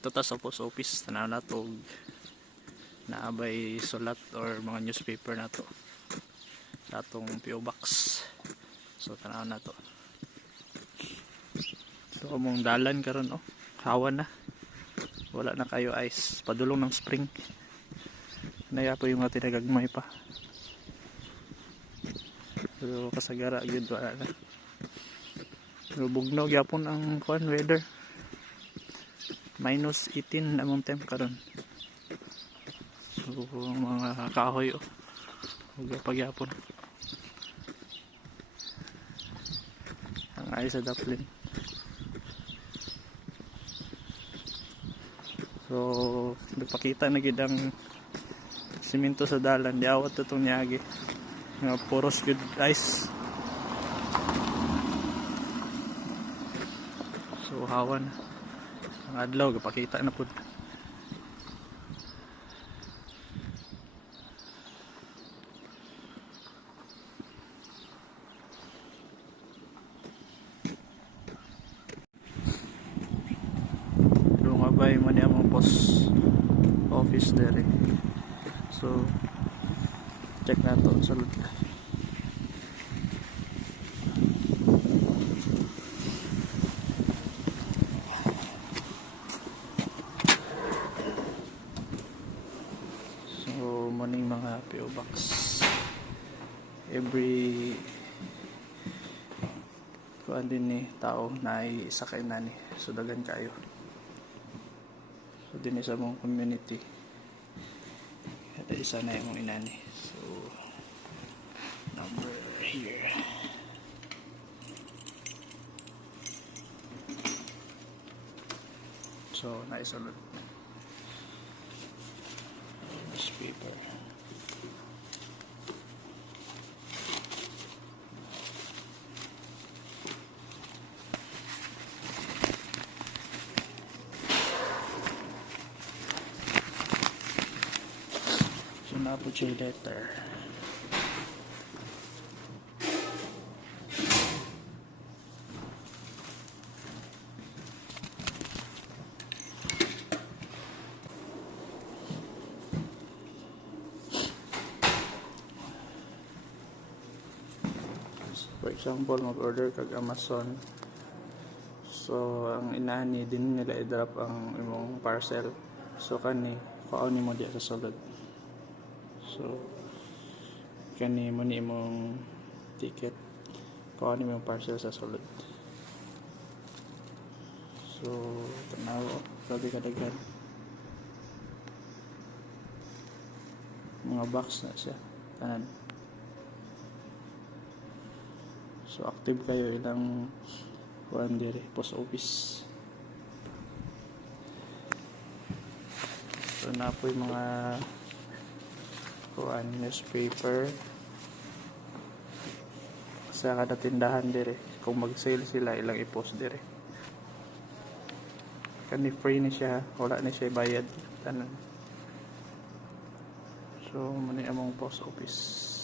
Ito ta sa post office, tanaw na to naabay sulat or mga newspaper na to sa atong PO Box. So tanaw na to. So among dalan karon oh, hawan na. Wala na kayo ice, padulong ng spring. Naya po yung ating nagagmay pa. So kasagara gyud wala na. So bugnog yapon ang kuan weather. Minus 18 among temp karon. So mga kahoy oh. Huwag pagyapon. Ang ay sa daplin. So nagpakita na gid ang simento sa dalan. Diawat to tong niagi. Nga poros good ice. So hawan. Ang adlaw gapakita na pud. Lumabay man ni among post office dere. So check na to sulod. So morning mga PO Box. Every kuan din ni tao na isa kay nani. So dagan kayo. So din sa mong community. Ada isa na yung inani. So number here. So naisulod. Newspaper. So na po siya letter. For example, mag-order kag Amazon. So, ang inani din nila i-drop ang imong parcel. So, kani, kauni mo diya sa sulod. So, kani mo ni imong ticket. Kauni mo yung parcel sa sulod. So, tanaw, sabi kadaghan. Mga box na siya. Tanan. So active kayo ilang kuan dire post office. So na po yung mga kuan newspaper sa kada tindahan dire. Kung mag-sale sila ilang i-post dire. Kani free ni siya, wala na siya bayad tanan. So muna among post office.